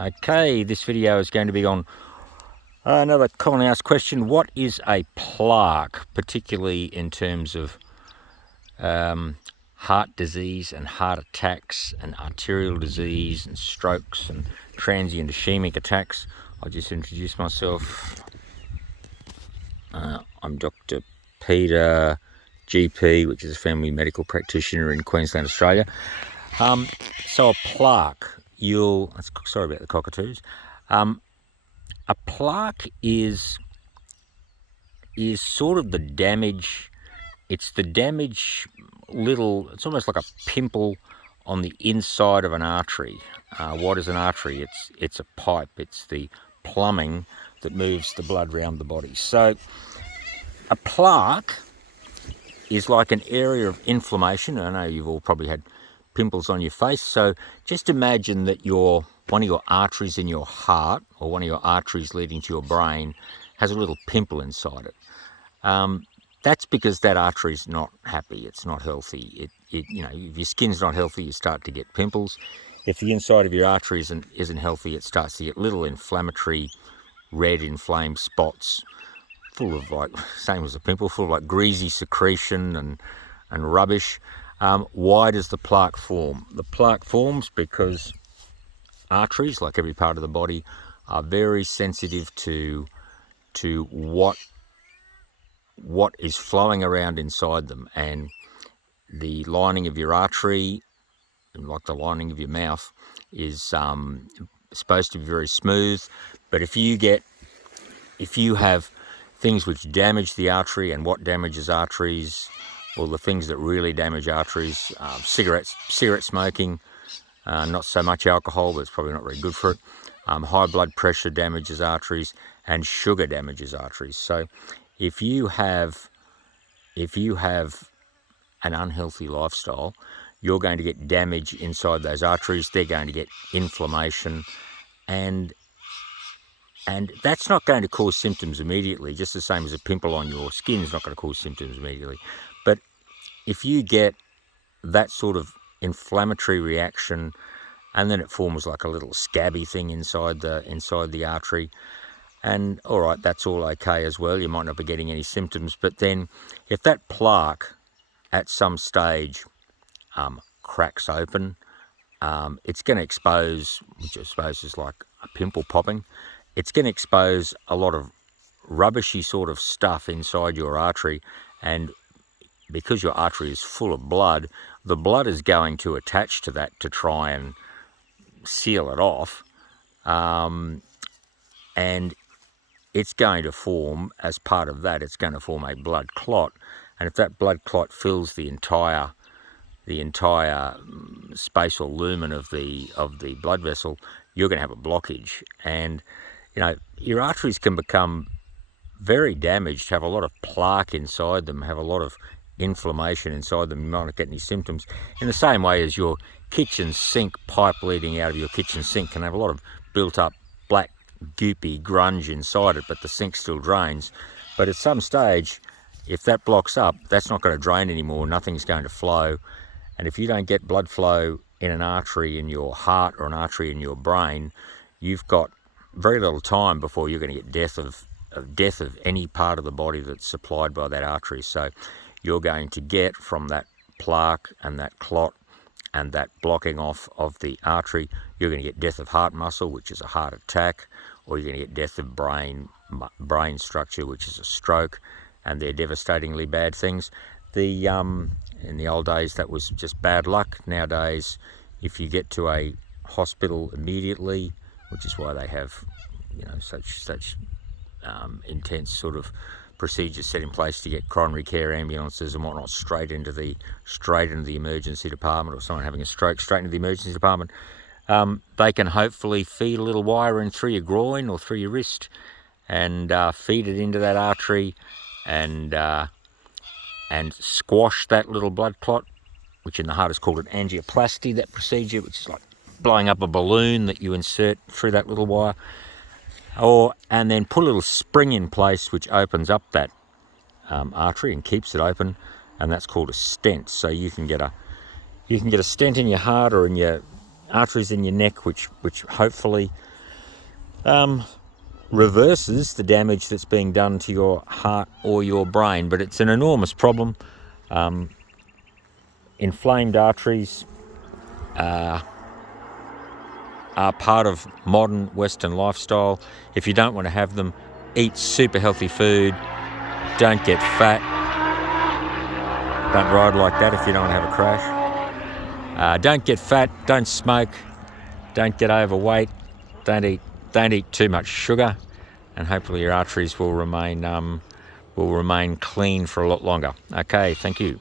Okay, this video is going to be on another commonly asked question. What is a plaque, particularly in terms of heart disease and heart attacks and arterial disease and strokes and transient ischemic attacks? I'll just introduce myself. I'm Dr. Peter, GP, which is a family medical practitioner in Queensland, Australia. So a plaque, sorry about the cockatoos. A plaque is sort of the damage. It's the damage it's almost like a pimple on the inside of an artery. What is an artery? It's a pipe. It's the plumbing that moves the blood around the body. So a plaque is like an area of inflammation. I know you've all probably had pimples on your face. So just imagine that one of your arteries in your heart, or one of your arteries leading to your brain, has a little pimple inside it. That's because that artery is not happy. It's not healthy. If your skin's not healthy, you start to get pimples. If the inside of your artery isn't healthy, it starts to get little inflammatory, red, inflamed spots, full of, like, same as a pimple, full of like greasy secretion and rubbish. Why does the plaque form? The plaque forms because arteries, like every part of the body, are very sensitive to what is flowing around inside them. And the lining of your artery, like the lining of your mouth, is supposed to be very smooth. But if you have things which damage the artery, and what damages arteries, or the things that really damage arteries, cigarette smoking, not so much alcohol, but it's probably not very good for it. High blood pressure damages arteries, and sugar damages arteries. So if you have an unhealthy lifestyle, you're going to get damage inside those arteries. They're going to get inflammation, and that's not going to cause symptoms immediately, just the same as a pimple on your skin is not going to cause symptoms immediately. But if you get that sort of inflammatory reaction, and then it forms like a little scabby thing inside the artery, and all right, that's all okay as well. You might not be getting any symptoms, but then if that plaque at some stage cracks open, it's going to expose, which I suppose is like a pimple popping, it's going to expose a lot of rubbishy sort of stuff inside your artery. And because your artery is full of blood, the blood is going to attach to that to try and seal it off. And it's going to form, as part of that, it's going to form a blood clot. And if that blood clot fills the entire space or lumen of the blood vessel, you're going to have a blockage. And your arteries can become very damaged, have a lot of plaque inside them, have a lot of inflammation inside them. You might not get any symptoms, in the same way as your kitchen sink pipe leading out of your kitchen sink can have a lot of built up black goopy grunge inside it, but the sink still drains. But at some stage, if that blocks up, that's not going to drain anymore. Nothing's going to flow. And if you don't get blood flow in an artery in your heart or an artery in your brain, you've got very little time before you're going to get death of any part of the body that's supplied by that artery. So you're going to get, from that plaque and that clot and that blocking off of the artery, you're going to get death of heart muscle, which is a heart attack, or you're going to get death of brain structure, which is a stroke, and they're devastatingly bad things. In the old days, that was just bad luck. Nowadays, if you get to a hospital immediately, which is why they have such intense sort of procedures set in place to get coronary care ambulances and whatnot straight into the emergency department, or someone having a stroke straight into the emergency department. They can hopefully feed a little wire in through your groin or through your wrist, and feed it into that artery, and squash that little blood clot, which in the heart is called an angioplasty, that procedure, which is like blowing up a balloon that you insert through that little wire. And then put a little spring in place which opens up that artery and keeps it open, and that's called a stent. So you can get a stent in your heart or in your arteries in your neck, which hopefully reverses the damage that's being done to your heart or your brain. But it's an enormous problem. Inflamed arteries are part of modern Western lifestyle. If you don't want to have them, eat super healthy food. Don't get fat. Don't ride like that if you don't want to have a crash. Don't get fat. Don't smoke. Don't get overweight. Don't eat too much sugar, and hopefully your arteries will remain clean for a lot longer. Okay, thank you.